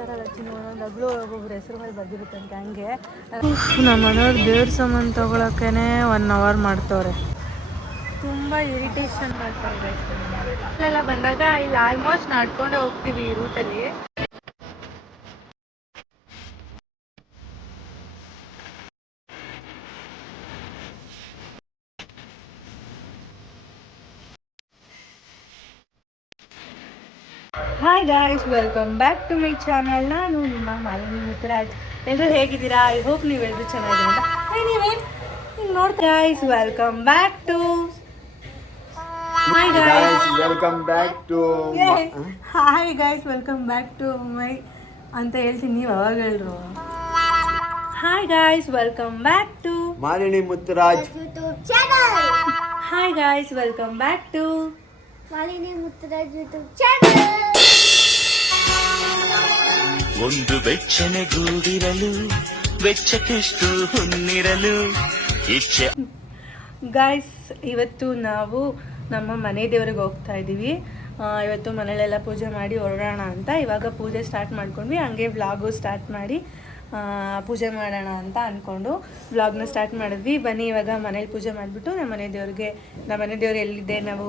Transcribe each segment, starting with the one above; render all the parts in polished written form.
ಹೇಳ್ತಾರಲ್ಲ ಚಿನ್ನು ಒಂದೊಂದು ಹಗ್ಲು ಒಬ್ಬೊಬ್ರು ಹೆಸರು ಮೇಲೆ ಬರ್ದಿರುತ್ತಂತೆ ಹಂಗೆ. ನಮ್ಮ ಮನೆಯವ್ರು ದೇವ್ರ ಸಾಮಾನು ತೊಗೊಳಕ್ಕೇನೆ 1 hour ಮಾಡ್ತವ್ರೆ. ತುಂಬ ಇರಿಟೇಷನ್ ಮಾಡ್ತಾರೆ. ಇಲ್ಲೆಲ್ಲ ಬಂದಾಗ ಇಲ್ಲಿ ಆಲ್ಮೋಸ್ಟ್ ನಡ್ಕೊಂಡೆ ಹೋಗ್ತೀವಿ ಈ ರೂಟಲ್ಲಿ. Hi guys, welcome back to my channel. ನಾನು ನಿಮ್ಮ ಮಾಲಿನಿ ಮುತ್ತರಾಜ್. ಎಲ್ಲರೂ ಹೇಗಿದ್ದೀರಾ? ಐ ಹೋಪ್ ನೀವೆಲ್ಲರೂ ಚೆನ್ನಾಗಿದ್ದೀರಾ ಅಂತ. ನೀವೇನು ಹಿಂಗೆ ನೋಡ್ತಾ guys, welcome back to hi guys, welcome back to hi guys, welcome back to my ಅಂತ ಹೇಳ್ತೀನಿ, ನೀವು ಅವಾಗ ಹೇಳ್ರು. Hi guys, welcome back to Malini Muttaraj YouTube channel. Hi guys, welcome back to Malini Muttaraj YouTube channel. ಒಂದು ಬೆಚ್ಚನೆಗೂಡಿರಲು ಬೆಚ್ಚಕ್ಕೆಷ್ಟು ಹೊನ್ನಿರಲು ಇಚ್ಛೆ. ಗಾಯ್ಸ್, ಇವತ್ತು ನಾವು ನಮ್ಮ ಮನೆ ದೇವ್ರಿಗೆ ಹೋಗ್ತಾ ಇದ್ದೀವಿ. ಇವತ್ತು ಮನೆಯಲ್ಲೆಲ್ಲ ಪೂಜೆ ಮಾಡಿ ಹೊರಡೋಣ ಅಂತ ಇವಾಗ ಪೂಜೆ ಸ್ಟಾರ್ಟ್ ಮಾಡ್ಕೊಂಡ್ವಿ. ಹಂಗೆ ವ್ಲಾಗು ಸ್ಟಾರ್ಟ್ ಮಾಡಿ ಪೂಜೆ ಮಾಡೋಣ ಅಂತ ಅಂದ್ಕೊಂಡು ವ್ಲಾಗ್ನ ಸ್ಟಾರ್ಟ್ ಮಾಡಿದ್ವಿ. ಬನ್ನಿ ಇವಾಗ ಮನೇಲಿ ಪೂಜೆ ಮಾಡಿಬಿಟ್ಟು ನಮ್ಮ ಮನೆ ದೇವ್ರು ಎಲ್ಲಿದೆ, ನಾವು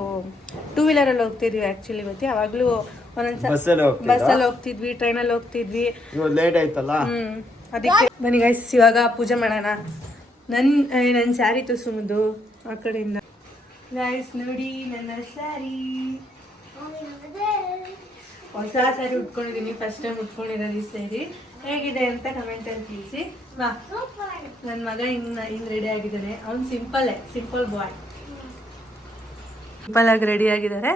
2 ವೀಲರಲ್ಲಿ ಹೋಗ್ತಿದ್ವಿ ಆ್ಯಕ್ಚುಲಿ. ಇವತ್ತು ಯಾವಾಗಲೂ ಒಂದೊಂದ್ಸಲ ಬಸ್ಸಲ್ಲಿ ಹೋಗ್ತಿದ್ವಿ, ಟ್ರೈನಲ್ಲಿ ಹೋಗ್ತಿದ್ವಿ, ಲೇಟ್ ಆಯ್ತಲ್ಲ. ಅದಕ್ಕೆ ಬನ್ನಿ ಗೈಸ್ ಇವಾಗ ಪೂಜೆ ಮಾಡೋಣ. ನನ್ನ ಸ್ಯಾರಿ ತುಸುಮದು ಆ ಕಡೆಯಿಂದ. ಗೈಸ್ ನೋಡಿ ನನ್ನ ಸ್ಯಾರಿ, ಹೊಸ ಸ್ಯಾರಿ ಉಟ್ಕೊಂಡಿದ್ದೀನಿ, ಫಸ್ಟ್ ಟೈಮ್ ಉಟ್ಕೊಂಡಿರೋದು ಈ ಸ್ಯಾರಿ. ಹೇಗಿದೆ ಅಂತ ಕಮೆಂಟಲ್ಲಿ ತಿಳಿಸಿ. ವಾ, ನನ್ನ ಮಗ ಹಿಂಗೆ ರೆಡಿ ಆಗಿದ್ದಾನೆ. ಅವ್ನು ಸಿಂಪಲ್ ಬಾಯ್, ಸಿಂಪಲ್ ಆಗಿ ರೆಡಿ ಆಗಿದ್ದಾರೆ.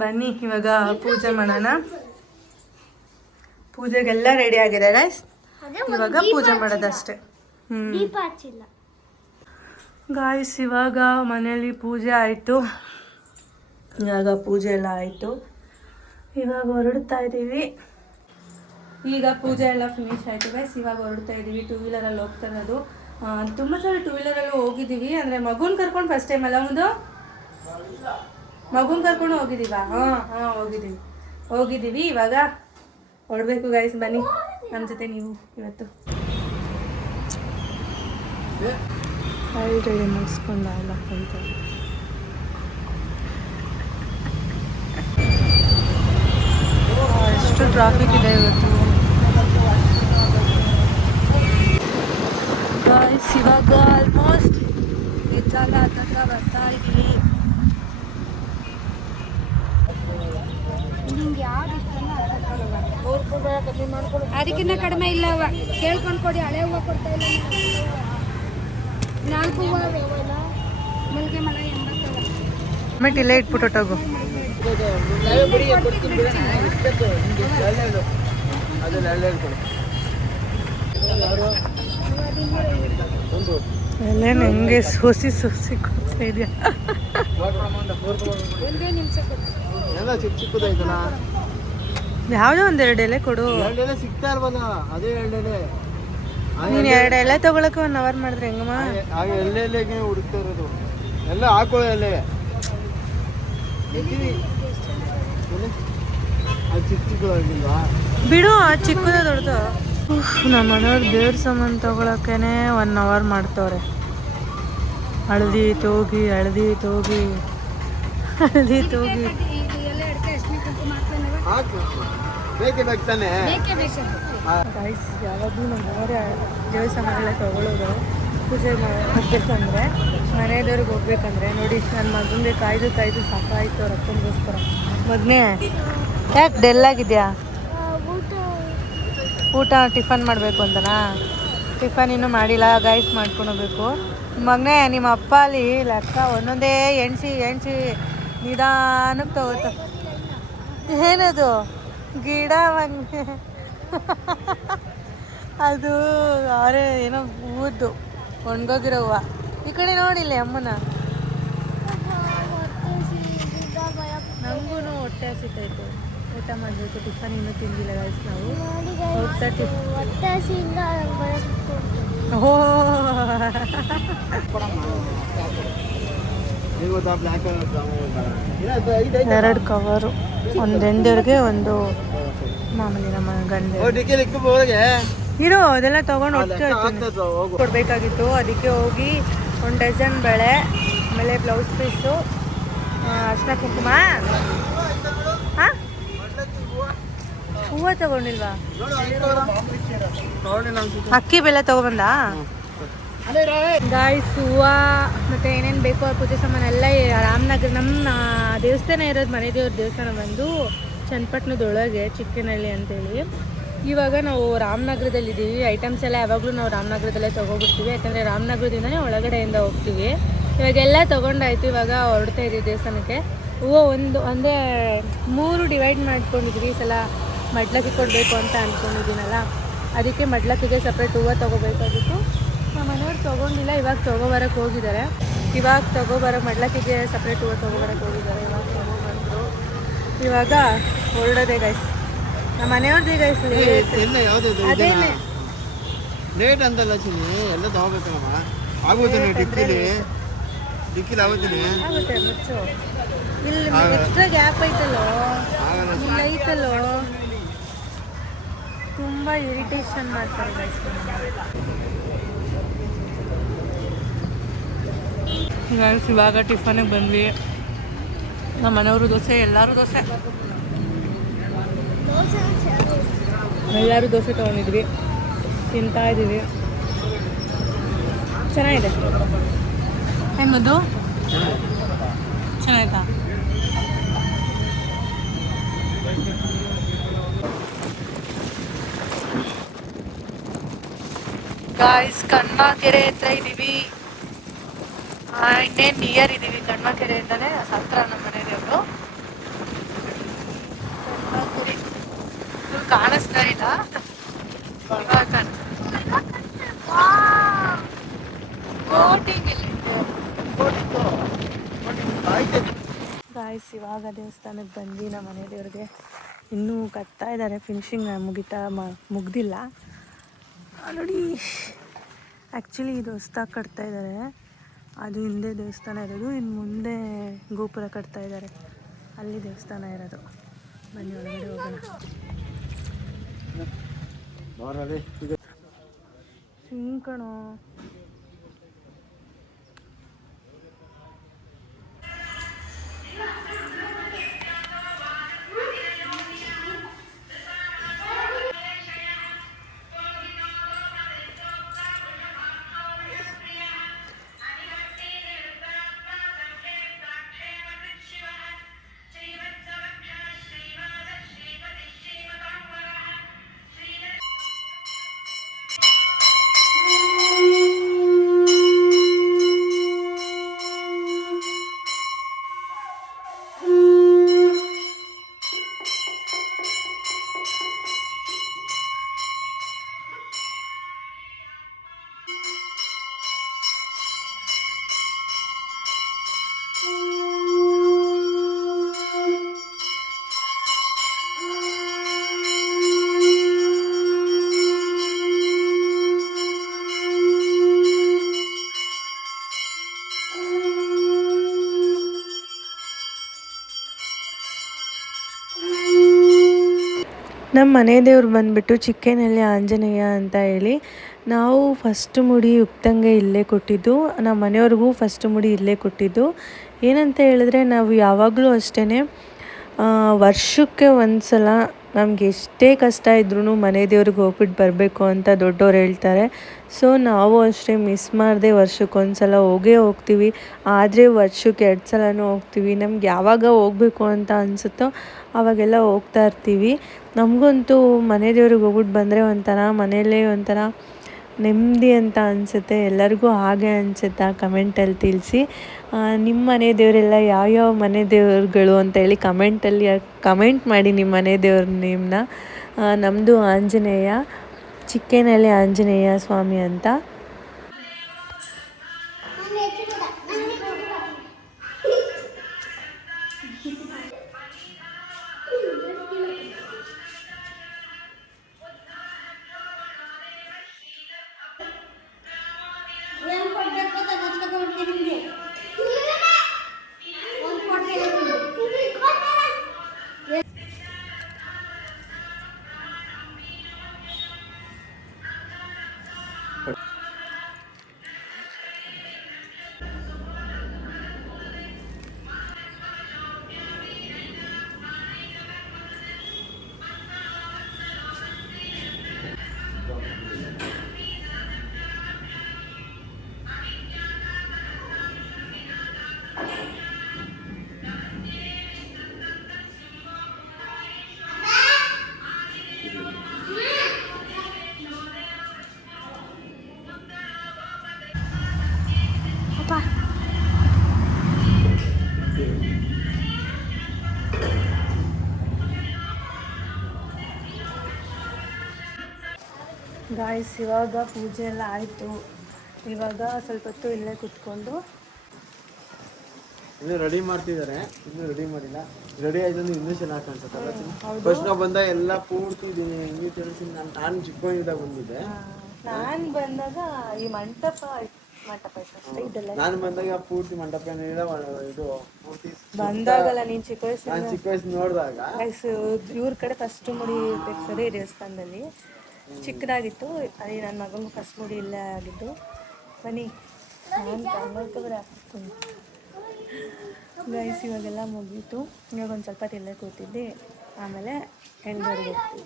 ಬನ್ನಿ ಇವಾಗ ಪೂಜೆ ಮಾಡೋಣ. ಪೂಜೆಗೆಲ್ಲ ರೆಡಿ ಆಗಿದೆ ಗೈಸ್, ಇವಾಗ ಪೂಜೆ ಮಾಡೋದಷ್ಟೇ. ದೀಪ ಹಚ್ಚಿಲ್ಲ ಗಾಯ್ಸ್. ಇವಾಗ ಮನೆಯಲ್ಲಿ ಪೂಜೆ ಆಯಿತು, ಇವಾಗ ಪೂಜೆ ಎಲ್ಲ ಆಯಿತು. ಇವಾಗ ಹೊರಡ್ತಾ ಇದ್ದೀವಿ. ಈಗ ಪೂಜೆ ಎಲ್ಲ ಫಿನಿಶ್ ಆಯಿತು ಗೈಸ್. ಇವಾಗ ಹೊರಡ್ತಾ ಇದ್ದೀವಿ. 2 ವೀಲರಲ್ಲಿ ಹೋಗ್ತಾ ಇರೋದು. ತುಂಬ ಸಲ 2 ವೀಲರಲ್ಲೂ ಹೋಗಿದ್ದೀವಿ. ಅಂದರೆ ಮಗುನ ಕರ್ಕೊಂಡು ಫಸ್ಟ್ ಟೈಮ್ ಅಲ್ಲ, ಒಂದು ಮಗುನ ಕರ್ಕೊಂಡು ಹೋಗಿದ್ದೀವಾ? ಹಾಂ ಹೋಗಿದ್ದೀವಿ. ಇವಾಗ ಹೊರಡಬೇಕು ಗೈಸ್. ಬನ್ನಿ ನಮ್ಮ ಜೊತೆ ನೀವು ಇವತ್ತು. ಆಲ್ರೆಡಿ ಮುಗಿಸ್ಕೊಂಡು ಎಲ್ಲ ಅಂತ ಎಷ್ಟು ಟ್ರಾಫಿಕ್ ಇದೆ ಇವತ್ತು ಗಾಯ್ಸ್. ಇವಾಗ ಆಲ್ಮೋಸ್ಟ್ ಹೆಚ್ಚಾಲ ಹತ್ತ ಬರ್ತಾ ಇದ್ದೀವಿ. ಅದಕ್ಕಿಂತ ಕಡಿಮೆ ಇಲ್ಲ, ಕೇಳ್ಕೊಂಡು ಕೊಡಿ. ಹಳೆ ಹೂವು ಕೊಡ್ತಾ ಇಲ್ಲ, 4 ಹೂವು ಮಲ್ಲಿಗೆ ಮಲ 80. ಮೆಟ್ ಇಲ್ಲೇ ಇಟ್ಬಿಟ್ಟು ಹೊಟ್ಟೋಗು. ಎಲ್ಲೇನು ಹೆಂಗೆ ಸೋಸಿ ಕೊಡ್ತಾ ಇದೆಯಾ? ಯಾವುದೋ 1-2 ಎಲೆ ಕೊಡು. ಸಿಗ್ತಾ ಇಲ್ವಲ್ಲ, ಅದೇ 2 ಎಲೆ. ನೀನು 2 ಎಲೆ ತಗೊಳಕ್ಕೆ 1 hour ಮಾಡಿದ್ರೆ ಹೆಂಗಮ್ಮ? ಆಗ ಎಲೆಗೆ ಹುಡುಕ್ತಾ ಇರೋದು ಎಲ್ಲ ಹಾಕೊಳ್ಳೋ ಎಲೆ. ಬಿಡು, ಚಿಕ್ಕದ ದೊಡ್ಡದು. ನಮ್ಮ ಮನೆಯವ್ರು ದೇವ್ರ ಸಾಮಾನು ತಗೊಳಕ್ಕೇನೆ 1 hour ಮಾಡ್ತವ್ರೆ. ಹಳದಿ ತೋಗಿ ಗೈಸ್, ಯಾವಾಗಲೂ ನಮ್ಮ ಮನೆಯವರೇ ದೇವಸ್ಥಾನಗಳನ್ನ ತಗೊಳ್ಳೋದು. ಪೂಜೆ ಹೋಗ್ಬೇಕಂದ್ರೆ, ಮನೆ ದೇವ್ರಿಗೆ ಹೋಗ್ಬೇಕಂದ್ರೆ ನೋಡಿ, ನನ್ನ ಮಗನಿಗೆ ಕಾಯ್ದು ಸಾಕಾಯ್ತು ಅವ್ರ ಅಪ್ಪನಿಗೋಸ್ಕರ. ಮಗನೇ ಯಾಕೆ ಡೆಲ್ ಆಗಿದೆಯಾ? ಊಟ ಟಿಫನ್ ಮಾಡಬೇಕು ಅಂತನಾ? ಟಿಫನ್ ಇನ್ನೂ ಮಾಡಿಲ್ಲ ಗೈಸ್, ಮಾಡ್ಕೊಂಡು ಹೋಗ್ಬೇಕು. ಮಗನೇ, ನಿಮ್ಮ ಅಪ್ಪ ಅಲ್ಲಿ ಲೆಕ್ಕ ಒಂದೊಂದೇ ಎಣ್ಸಿ ನಿಧಾನಕ್ಕೆ ತಗೋತ. ಏನದು ಗಿಡ ಮಗನೇ? ಅದು ಅವರೇ ಏನೋ ಹೂದ್ದು ಒಣಗೋಗಿರೋ ಹೂವು. ಈ ಕಡೆ ನೋಡಿಲ್ಲ ಅಮ್ಮನ. ನನಗೂ ಹೊಟ್ಟೆ ಹಸಿತೈತೆ, ಊಟ ಮಾಡಬೇಕು. ಟಿಫನ್ ಇನ್ನೂ ತಿಂದಿಲ್ಲ ಗೈಸ್ ನಾವು. ಓ 2 ಕವರು, ಒಂದು ಹೆಂಡವ್ರಿಗೆ, ಒಂದು ಮಾಮೂಲಿ ನಮ್ಮ ಗಂಡ ಡಿಕ್ಕಿಲಿ ಇಕ್ಕೋಬೋಗೆ ಇರೋ ಅದೆಲ್ಲ ತೊಗೊಂಡು ಹೋಗ್ತಾ ಹೋಗು. ಕೊಡಬೇಕಾಗಿತ್ತು. ಅದಕ್ಕೆ ಹೋಗಿ 1 ಡಜನ್ ಬಳೆ, ಆಮೇಲೆ ಬ್ಲೌಸ್ ಪೀಸು, ಅರ್ಶಿನ ಕುಂಕುಮ. ಹಾಂ, ಹೂವು ತಗೊಂಡಿಲ್ವಾ? ಅಕ್ಕಿ ಬೆಲ್ಲ ತಗೊಬಂದ ಗಾಯ್ಸ್. ಹೂವು ಮತ್ತು ಏನೇನು ಬೇಕೋ ಆ ಪೂಜೆ ಸಾಮಾನೆಲ್ಲ ರಾಮನಗರ ನಮ್ಮ ದೇವಸ್ಥಾನ ಇರೋದು, ಮನೆ ದೇವ್ರ ದೇವಸ್ಥಾನ ಬಂದು ಚನ್ನಪಟ್ಟಣದೊಳಗೆ ಚಿಕ್ಕನಹಳ್ಳಿ ಅಂತೇಳಿ. ಇವಾಗ ನಾವು ರಾಮನಗರದಲ್ಲಿದ್ದೀವಿ. ಐಟಮ್ಸ್ ಎಲ್ಲ ಯಾವಾಗಲೂ ನಾವು ರಾಮನಗರದಲ್ಲೇ ತೊಗೊಬಿಡ್ತೀವಿ, ಯಾಕಂದರೆ ರಾಮನಗರದಿಂದನೇ ಒಳಗಡೆಯಿಂದ ಹೋಗ್ತೀವಿ. ಇವಾಗೆಲ್ಲ ತೊಗೊಂಡಾಯ್ತು, ಇವಾಗ ಹೊರಡ್ತಾ ಇದ್ದೀವಿ ದೇವಸ್ಥಾನಕ್ಕೆ. ಹೂವು ಒಂದೇ 3 ಡಿವೈಡ್ ಮಾಡ್ಕೊಂಡಿದ್ವಿ. ಈ ಸಲ ಮಡ್ಲಕ್ಕಿ ಕೊಡಬೇಕು ಅಂತ ಅಂದ್ಕೊಂಡಿದ್ದೀನಲ್ಲ, ಅದಕ್ಕೆ ಮಡ್ಲಕ್ಕಿಗೆ ಸಪ್ರೇಟ್ ಹೂವು ತೊಗೋಬೇಕಾಗಿತ್ತು. ನಮ್ಮ ಮನೆಯವ್ರು ತೊಗೊಂಡಿಲ್ಲ, ಇವಾಗ ತೊಗೊಬರಕ್ಕೆ ಹೋಗಿದ್ದಾರೆ. ಮಡ್ಲಕ್ಕಿಗೆ ಸಪ್ರೇಟ್ ಹೂವು ತೊಗೊಬರಕ್ಕೆ ಹೋಗಿದ್ದಾರೆ. ಇವಾಗ ತೊಗೊಬಂದರು. ಇವಾಗ ಹೊರಡೋದೆ ಗೈಸ್. ನಮ್ಮ ಮನೆಯವ್ರದ್ದು ಗೈಸ್ ಎಲ್ಲ ಯಾವ್ದು ಅದೇನೆ ರೇಟ್ ಅಂತಲ್ಲ ಚಿನ್ನಿ, ಎಲ್ಲ ತಗೋಬೇಕಲ್ಲಮ್ಮ. ಆಗೋದಿಲ್ಲ ಡಿಕ್ಕಿಲಿ ಆಗೋದಿಲ್ಲ. ಆಗುತ್ತೆ ಮುಚ್ಚು. ಇಲ್ಲಿ ಎಕ್ಸ್ಟ್ರಾ ಗ್ಯಾಪ್ ಐತಲ್ಲೋ, ಇಲ್ಲ ಐತಲ್ಲೋ, ತುಂಬ ಇರಿಟೇಷನ್ ಮಾಡ್ತಾರೆ ಗೈಸ್. ಇವಾಗ ಟಿಫನಿಗೆ ಬಂದ್ವಿ. ನಮ್ಮ ಮನೆಯವರು ದೋಸೆ, ಎಲ್ಲರೂ ದೋಸೆ ತೊಗೊಂಡಿದ್ವಿ, ತಿಂತಾ ಇದ್ದೀವಿ. ಚೆನ್ನಾಗಿದೆ. ಹೆಂಗದು ಚೆನ್ನಾಯ್ತಾ? ಗಾಯ್ಸ್, ಕಣ್ಮಾಕೆರೆ ಹತ್ರ ಇದ್ದೀವಿ. ಇನ್ನೇನು ನಿಯರ್ ಇದ್ದೀವಿ ಕಣ್ಮಾಕೆರೆಯಿಂದನೇ ಹತ್ರ ನಮ್ಮ ಮನೆ ದೇವರು. ಕಾಣಿಸ್ತಾ ಇಲ್ಲ ಗಾಯ್ಸ್. ಇವಾಗ ದೇವಸ್ಥಾನಕ್ಕೆ ಬಂದ್ವಿ. ನಮ್ಮ ಮನೆ ದೇವ್ರಿಗೆ ಇನ್ನೂ ಕಟ್ತಾ ಇದ್ದಾರೆ, ಫಿನಿಶಿಂಗ್ ಮುಗ್ದಿಲ್ಲ ನೋಡಿ. ಆ್ಯಕ್ಚುಲಿ ಇದು ಹೊಸ್ದಾಗಿ ಕಟ್ತಾ ಇದ್ದಾರೆ. ಅದು ಹಿಂದೆ ದೇವಸ್ಥಾನ ಇರೋದು, ಇನ್ನು ಮುಂದೆ ಗೋಪುರ ಕಟ್ತಾ ಇದ್ದಾರೆ, ಅಲ್ಲಿ ದೇವಸ್ಥಾನ ಇರೋದು. ಬನ್ನಿ ಒಳಗಡೆ ಹೋಗೋಣ. ಕಣೋ ನಮ್ಮ ಮನೆ ದೇವ್ರು ಬಂದುಬಿಟ್ಟು ಚಿಕ್ಕೇನಹಳ್ಳಿ ಆಂಜನೇಯ ಅಂತ ಹೇಳಿ. ನಾವು ಫಸ್ಟ್ ಮುಡಿ ಉಕ್ತಂಗೆ ಇಲ್ಲೇ ಕೊಟ್ಟಿದ್ದು, ನಮ್ಮ ಮನೆಯವ್ರಿಗೂ ಫಸ್ಟ್ ಮುಡಿ ಇಲ್ಲೇ ಕೊಟ್ಟಿದ್ದು. ಏನಂತ ಹೇಳಿದ್ರೆ, ನಾವು ಯಾವಾಗಲೂ ಅಷ್ಟೇ ವರ್ಷಕ್ಕೆ ಒಂದು ಸಲ ನಮ್ಗೆ ಎಷ್ಟೇ ಕಷ್ಟ ಇದ್ರೂ ಮನೆ ದೇವ್ರಿಗೆ ಹೋಗ್ಬಿಟ್ಟು ಬರಬೇಕು ಅಂತ ದೊಡ್ಡವ್ರು ಹೇಳ್ತಾರೆ. ಸೊ ನಾವು ಅಷ್ಟೇ ಮಿಸ್ ಮಾಡದೆ ವರ್ಷಕ್ಕೊಂದು ಸಲ ಹೋಗೇ ಹೋಗ್ತೀವಿ. ಆದರೆ ವರ್ಷಕ್ಕೆ 2 ಸಲನೂ ಹೋಗ್ತೀವಿ. ನಮ್ಗೆ ಯಾವಾಗ ಹೋಗಬೇಕು ಅಂತ ಅನಿಸುತ್ತೋ ಆವಾಗೆಲ್ಲ ಹೋಗ್ತಾ ಇರ್ತೀವಿ. ನಮಗಂತೂ ಮನೆ ದೇವ್ರಿಗೆ ಹೋಗ್ಬಿಟ್ಟು ಬಂದರೆ ಒಂಥರ ಮನೆಯಲ್ಲೇ ಒಂಥರ ನೆಮ್ಮದಿ ಅಂತ ಅನಿಸುತ್ತೆ. ಎಲ್ಲರಿಗೂ ಹಾಗೆ ಅನಿಸುತ್ತಾ ಕಮೆಂಟಲ್ಲಿ ತಿಳಿಸಿ. ನಿಮ್ಮ ಮನೆ ದೇವರೆಲ್ಲ ಯಾವ್ಯಾವ ಮನೆ ದೇವ್ರುಗಳು ಅಂತೇಳಿ ಕಮೆಂಟ್ ಮಾಡಿ ನಿಮ್ಮ ಮನೆ ದೇವ್ರ ನೇಮ್ನ. ನಮ್ಮದು ಆಂಜನೇಯ, ಚಿಕ್ಕೇನಹಳ್ಳಿ ಆಂಜನೇಯ ಸ್ವಾಮಿ ಅಂತ. ಗಾಯ್ಸ್ ಇವಾಗ ಪೂಜೆ ಎಲ್ಲ ಆಯಿತು. ಇವಾಗ ಸ್ವಲ್ಪ ಹೊತ್ತು ಇಲ್ಲೇ ಕುತ್ಕೊಂಡು ಇನ್ನೂ ರೆಡಿ ಮಾಡ್ತಿದ್ದಾರೆ, ಇನ್ನೂ ರೆಡಿ ಮಾಡಿಲ್ಲ. ರೆಡಿ ಆಯ್ತು ಇನ್ನೂ ಚೆನ್ನಾಗಿ ಕಾಣಿಸುತ್ತಲ್ಲ. ಹೌದು. ಫಸ್ಟ್ ನಾವು ಬಂದಾಗ ಎಲ್ಲ ಪೂರ್ತಿ ಇದೀನಿ ಹೆಂಗೆ ತಿಳಿಸಿ ನಾನು ಚಿಕ್ಕವನಿದ್ದಾಗ ಬಂದಿದ್ದೆ. ನಾನು ಬಂದಾಗ ಈ ಮಂಟಪ ಇತ್ತು ಇದೆಲ್ಲ. ನಾನು ಬಂದಾಗ ಪೂರ್ತಿ ಮಂಟಪ ಇದು ಪೂರ್ತಿ ಬಂದಾಗಲ್ಲ ನೀನು ಚಿಕ್ಕ ವಯಸ್ಸು. ನಾನು ಚಿಕ್ಕ ವಯಸ್ಸು ನೋಡಿದಾಗ ಇವ್ರ ಕಡೆ ಫಸ್ಟ್ ಮುಡಿ ತೆಗ್ಸೋದೇ ಈ ದೇವಸ್ಥಾನದಲ್ಲಿ. ಚಿಕ್ಕದಾಗಿತ್ತು, ಅದೇ ನನ್ನ ಮಗನಿಗೆ ಫಸ್ಟ್ ಮುಡಿ ಇಲ್ಲೇ ಆಗಿದ್ದು. ಬನ್ನಿ ನಾನು ಕನ್ನಡಕವರೇ ಹಾಕ್ತೀನಿ ಗೈಸ್. ಇವಾಗೆಲ್ಲ ಮುಗೀತು. ಇವಾಗ ಒಂದು ಸ್ವಲ್ಪ ತಿಲ್ಲೇ ಕೂತಿದ್ದೆ, ಆಮೇಲೆ ಹೆಣ್ದವ್ರಿಗೆ ಹೋಗ್ತೀವಿ.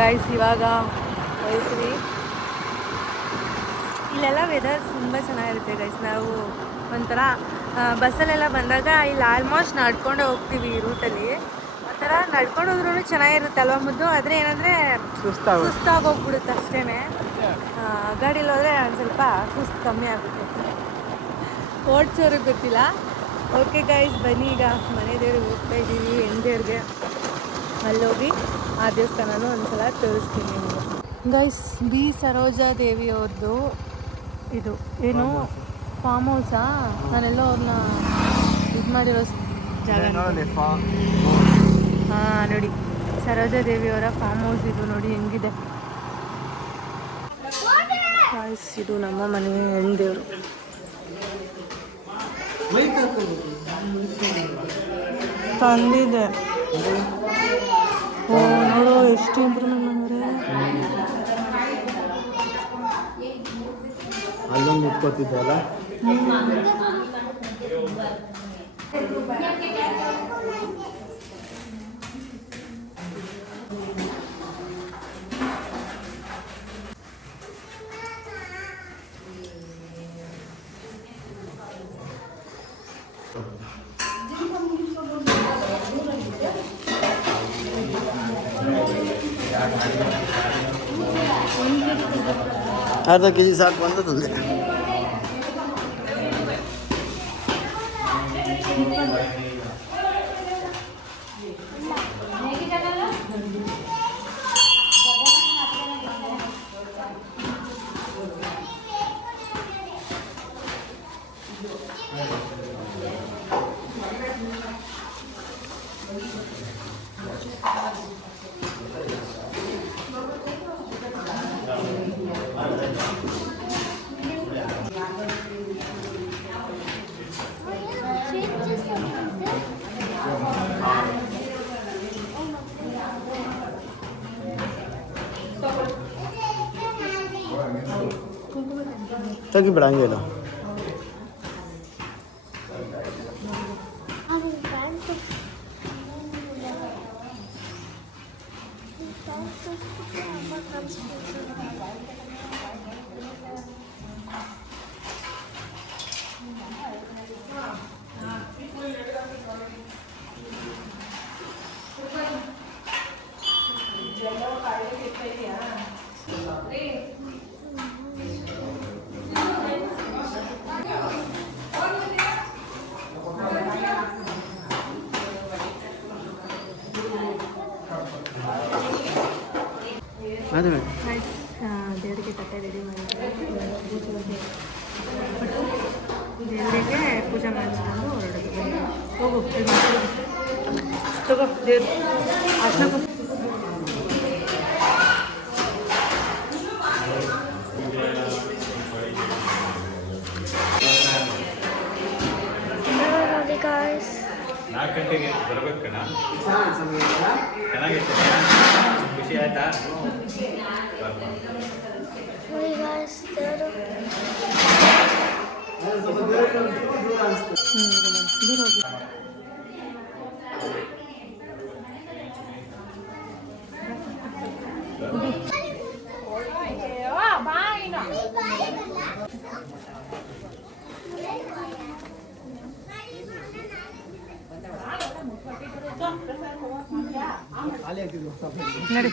ಗೈಸ್ ಇವಾಗ ಹೋಗ್ತೀವಿ. ಇಲ್ಲೆಲ್ಲ ವೆದರ್ ತುಂಬ ಚೆನ್ನಾಗಿರುತ್ತೆ ಗೈಸ್. ನಾವು ಒಂಥರ ಬಸ್ಸಲ್ಲೆಲ್ಲ ಬಂದಾಗ ಇಲ್ಲಿ ಆಲ್ಮೋಸ್ಟ್ ನಡ್ಕೊಂಡೇ ಹೋಗ್ತೀವಿ ಈ ರೂಟಲ್ಲಿ. ಒಂಥರ ನಡ್ಕೊಂಡು ಹೋದ್ರೂ ಚೆನ್ನಾಗಿರುತ್ತೆ ಅಲ್ವಾ ಮುದ್ದು. ಆದರೆ ಏನಂದರೆ ಸುಸ್ತಾಗಿ ಹೋಗ್ಬಿಡುತ್ತೆ ಅಷ್ಟೇ. ಗಾಡೀಲಿ ಹೋದರೆ ಒಂದು ಸ್ವಲ್ಪ ಸುಸ್ತು ಕಮ್ಮಿ ಆಗುತ್ತೆ, ಓಡಿಸೋರಿಗೆ ಗೊತ್ತಿಲ್ಲ. ಓಕೆ ಗೈಸ್ ಬನ್ನಿ, ಈಗ ಮನೆ ದೇವ್ರಿಗೆ ಹೋಗ್ತಾ ಇದ್ದೀವಿ. ಹೆಣ್ದೇವ್ರಿಗೆ ಅಲ್ಲೋಗಿ ಆ ದೇವಸ್ಥಾನನೂ ಒಂದ್ಸಲ ತೋರಿಸ್ತೀನಿ ನಿಮಗೆ. ಗೈಸ್ ಬಿ ಸರೋಜಾ ದೇವಿಯವ್ರದ್ದು ಇದು ಏನು ಫಾರ್ಮ್ ಹೌಸಾ? ನಾನೆಲ್ಲೋ ಅವ್ರನ್ನ ಇದು ಮಾಡಿರೋ ಜಾಗ. ಹಾಂ ನೋಡಿ, ಸರೋಜಾ ದೇವಿಯವರ ಫಾರ್ಮ್ ಹೌಸ್ ಇದು. ನೋಡಿ ಹೆಂಗಿದೆ ಗೈಸ್. ಇದು ನಮ್ಮ ಮನೆ ಹೆಣ್ದೇವರು. ತಂದಿದೆ. ಓ ನೋಡು ಎಷ್ಟು ಇಂಪ್ರೂವ್ಮೆಂಟ್ ಮಾಡಿದ್ರೆ. ಅಲ್ಲೊಂದು ನಿಂತ್ಕೊತಿದ್ದಲ್ಲ. ಅರ್ಧ ಕೆಜಿ ಸಾಕು ಬಂದದ್ದು. ತೆಗಿಬೇಡ ಹಂಗೆ ಇಲ್ಲ. ದೇವರಿಗೆ ತಟ್ಟೆ ರೆಡಿ ಮಾಡಿದ್ದಾರೆ. ದೇವರಿಗೆ ಪೂಜೆ ಮಾಡಿಸ್ಕೊಂಡು ಹೊರಡೋದು. ಹೋಗು ತಗೋ ದೇವ್ರು ಅರ್ಶನ. ಗಂಟೆಗೆ ಬರ್ಬೇಕು ಕಣ. ಚೆನ್ನಾಗಿತ್ತು, ಖುಷಿ ಆಯ್ತಾ?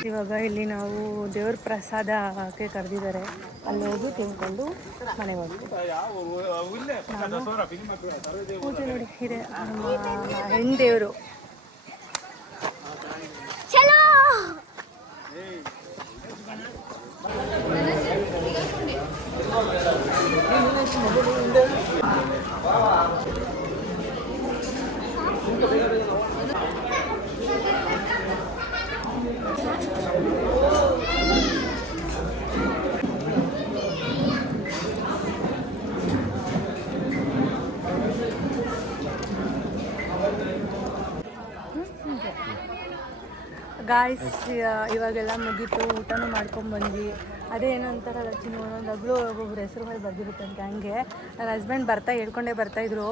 ಇವಾಗ ಇಲ್ಲಿ ನಾವು ದೇವ್ರ ಪ್ರಸಾದಕ್ಕೆ ಕರೆದಿದ್ದಾರೆ. ಅಲ್ಲಿ ಹೋಗಿ ತಿನ್ಕೊಂಡು ಮನೆಗೆ ಹೋಗ್ತೀವಿ. ಪೂಜೆ ನೋಡಿ ಇದೆ ನಮ್ಮ ಹೆಣ್ಣು ದೇವರು. ಗಾಯ್ಸ್ ಇವಾಗೆಲ್ಲ ಮುಗೀತು, ಊಟನೂ ಮಾಡ್ಕೊಂಡು ಬಂದ್ವಿ. ಅದೇ ಏನು ಅಂತಾರಲ್ಲ ಚಿನ್ನು, ಒಂದೊಂದು ಹಗ್ಲು ಒಬ್ಬೊಬ್ರು ಹೆಸರು ಮೇಲೆ ಬರ್ದಿರುತ್ತಂತೆ. ಹಂಗೆ ನನ್ನ ಹಸ್ಬೆಂಡ್ ಹೇಳ್ಕೊಂಡೇ ಬರ್ತಾಯಿದ್ರು.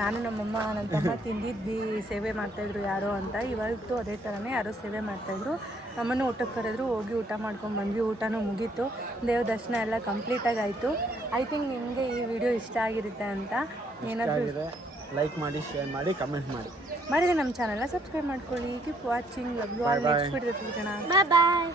ನಾನು ನಮ್ಮಮ್ಮ ನನ್ನ ತಮ್ಮ ತಿಂದಿದ್ವಿ, ಸೇವೆ ಮಾಡ್ತಾಯಿದ್ರು ಯಾರೋ ಅಂತ. ಇವತ್ತು ಅದೇ ಥರನೇ ಯಾರೋ ಸೇವೆ ಮಾಡ್ತಾಯಿದ್ರು. ನಮ್ಮನ್ನು ಊಟಕ್ಕೆ ಕರೆದ್ರು, ಹೋಗಿ ಊಟ ಮಾಡ್ಕೊಂಡು ಬಂದ್ವಿ. ಊಟನೂ ಮುಗೀತು, ದೇವ್ರ ದರ್ಶನ ಎಲ್ಲ ಕಂಪ್ಲೀಟಾಗಿ ಆಯಿತು. ಐ ಥಿಂಕ್ ನಿಮಗೆ ಈ ವಿಡಿಯೋ ಇಷ್ಟ ಆಗಿರುತ್ತೆ ಅಂತ. ಏನಾದರೂ ಲೈಕ್ ಮಾಡಿ, ಶೇರ್ ಮಾಡಿ, ಕಮೆಂಟ್ ಮಾಡಿದರೆ ನಮ್ಮ ಚಾನಲ್ನ ಸಬ್ಸ್ಕ್ರೈಬ್ ಮಾಡ್ಕೊಳ್ಳಿ. Keep watching. Love you all. Next video ಸಿಗೋಣ. ಬಾಯ್ ಬಾಯ್.